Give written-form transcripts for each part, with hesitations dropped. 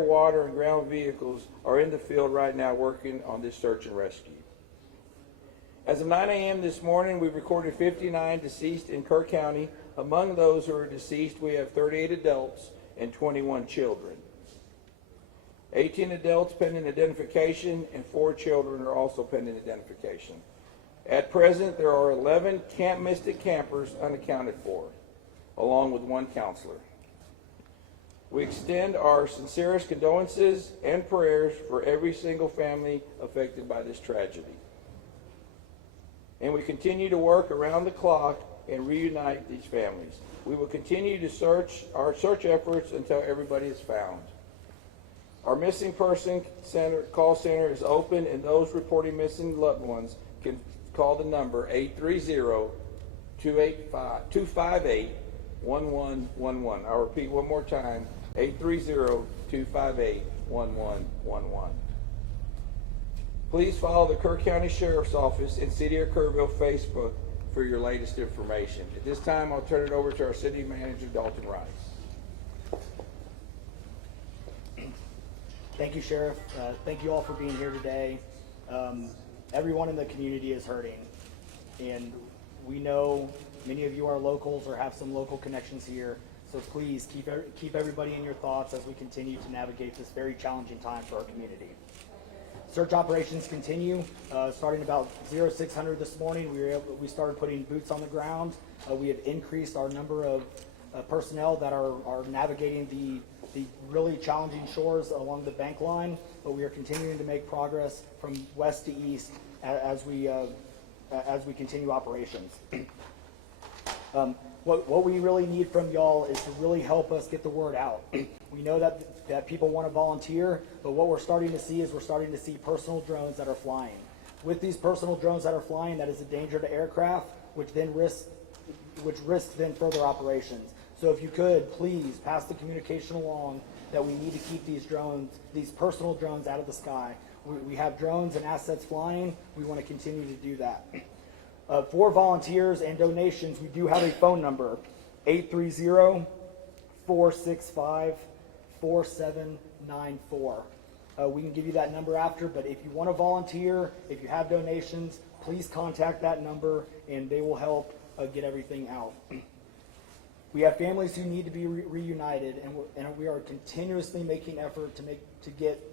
air, water, and ground vehicles are in the field right now working on this search and rescue. As of 9 a.m. this morning, we've recorded 59 deceased in Kerr County. Among those who are deceased, we have 38 adults and 21 children. 18 adults pending identification and 4 children are also pending identification. At present, there are 11 Camp Mystic campers unaccounted for, along with 1 counselor. We extend our sincerest condolences and prayers for every single family affected by this tragedy. And we continue to work around the clock and reunite these families. We will continue to our search efforts until everybody is found. Our missing person call center is open, and those reporting missing loved ones can call the number 830-258-1111. I'll repeat one more time, 830-258-1111. Please follow the Kerr County Sheriff's Office and City of Kerrville Facebook for your latest information. At this time, I'll turn it over to our City Manager, Dalton Rice. Thank you, Sheriff. Thank you all for being here today. Everyone in the community is hurting, and we know many of you are locals or have some local connections here, so please keep everybody in your thoughts as we continue to navigate this very challenging time for our community. Search operations continue. Starting about 0600 this morning, we started putting boots on the ground. We have increased our number of personnel that are navigating the really challenging shores along the bank line, but we are continuing to make progress from west to east as we continue operations. What we really need from y'all is to really help us get the word out. We know that people want to volunteer, but what we're starting to see is personal drones that are flying. With these personal drones that are flying, that is a danger to aircraft, which risks then further operations. So if you could, please pass the communication along that we need to keep these personal drones out of the sky. We have drones and assets flying. We want to continue to do that. For volunteers and donations, we do have a phone number, 830-465-4794. We can give you that number after, but if you want to volunteer, if you have donations, please contact that number and they will help get everything out. We have families who need to be reunited, and we are continuously making effort to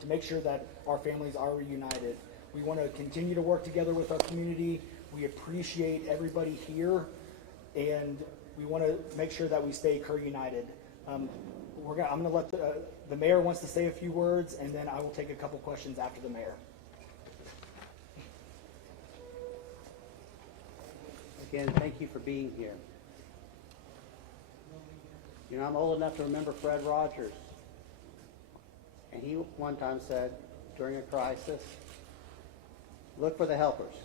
make sure that our families are reunited. We want to continue to work together with our community. We appreciate everybody here, and we want to make sure that we stay Kerr united. I'm going to let the mayor wants to say a few words, and then I will take a couple questions after the mayor. Again, thank you for being here. You know, I'm old enough to remember Fred Rogers, and he one time said during a crisis, look for the helpers.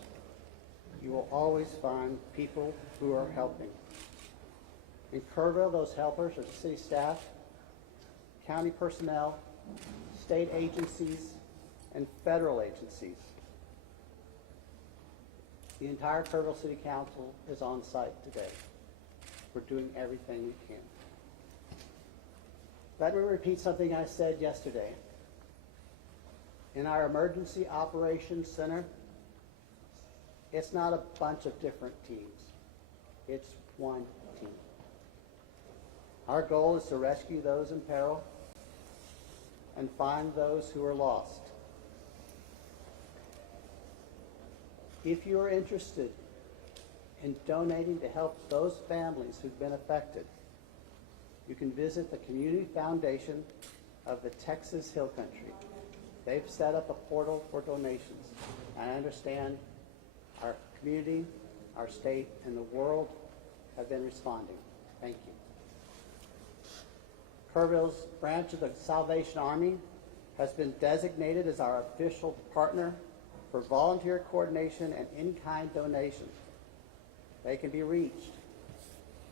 You will always find people who are helping. In Kerrville, those helpers are city staff, county personnel, state agencies, and federal agencies. The entire Kerrville City Council is on site today. We're doing everything we can. Let me repeat something I said yesterday. In our Emergency Operations Center, it's not a bunch of different teams. It's one team. Our goal is to rescue those in peril and find those who are lost. If you are interested in donating to help those families who've been affected, you can visit the Community Foundation of the Texas Hill Country. They've set up a portal for donations. And I understand our community, our state, and the world have been responding. Thank you. Kerrville's branch of the Salvation Army has been designated as our official partner for volunteer coordination and in-kind donations. They can be reached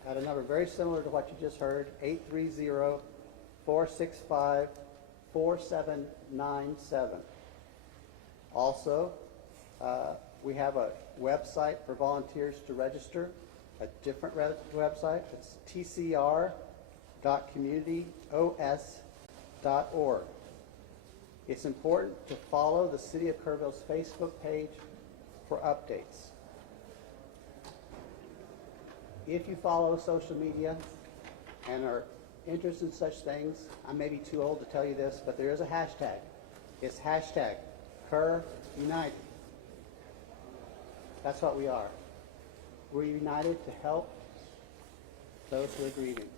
at a number very similar to what you just heard, 830-465-4797. Also, we have a website for volunteers to register, a different website. It's tcr.communityos.org. It's important to follow the City of Kerrville's Facebook page for updates. If you follow social media and are interested in such things, I may be too old to tell you this, but there is a hashtag. It's hashtag Kerr United. That's what we are. We're united to help those who are grieving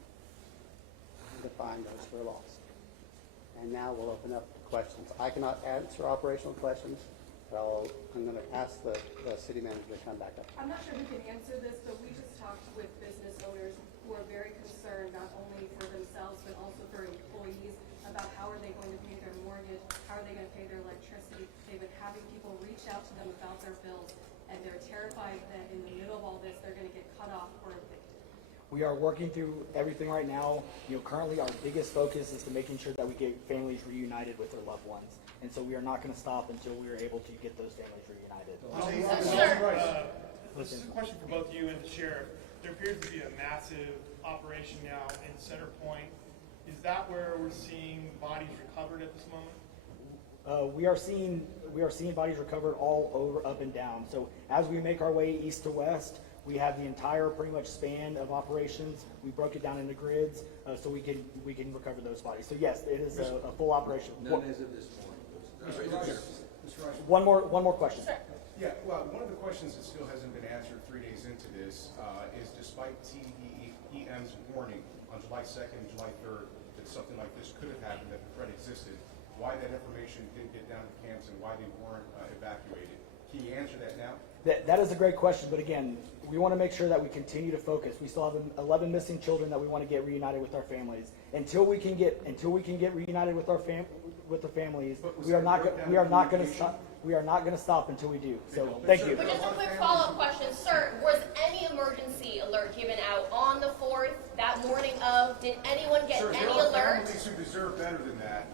and to find those who are lost. And now we'll open up to questions. I cannot answer operational questions, but I'm going to ask the city manager to come back up. I'm not sure who can answer this, but we just talked with business owners who are very concerned, not only for themselves, but also for employees, about how are they going to pay their mortgage, how are they going to pay their electricity. They've been having people reach out to them about their bills, and they're terrified that in the middle of all this, they're going to get cut off or evicted. We are working through everything right now. Currently our biggest focus is to making sure that we get families reunited with their loved ones. And so we are not going to stop until we are able to get those families reunited. This is a question for both you and the sheriff. There appears to be a massive operation now in Center Point. Is that where we're seeing bodies recovered at this moment? We are seeing bodies recovered all over, up and down. So as we make our way east to west, we have the entire pretty much span of operations. We broke it down into grids so we can recover those bodies. So yes, it is a full operation. None as of this morning. Mr. Rice. One more question. Yeah, well, one of the questions that still hasn't been answered 3 days into this is despite TEM's warning on July 2nd and July 3rd that something like this could have happened, that the threat existed, why that information didn't get down to camps and why they weren't evacuated. Can you answer that now? That is a great question, but again, we want to make sure that we continue to focus. We still have 11 missing children that we want to get reunited with our families. Until we can get reunited with the families, we are not going to stop. We are not going to stop until we do. So thank you. But just a quick follow-up question, sir. Was any emergency alert given out on the 4th that morning of? Did anyone get Sir, any there are alert? families who deserve better than that.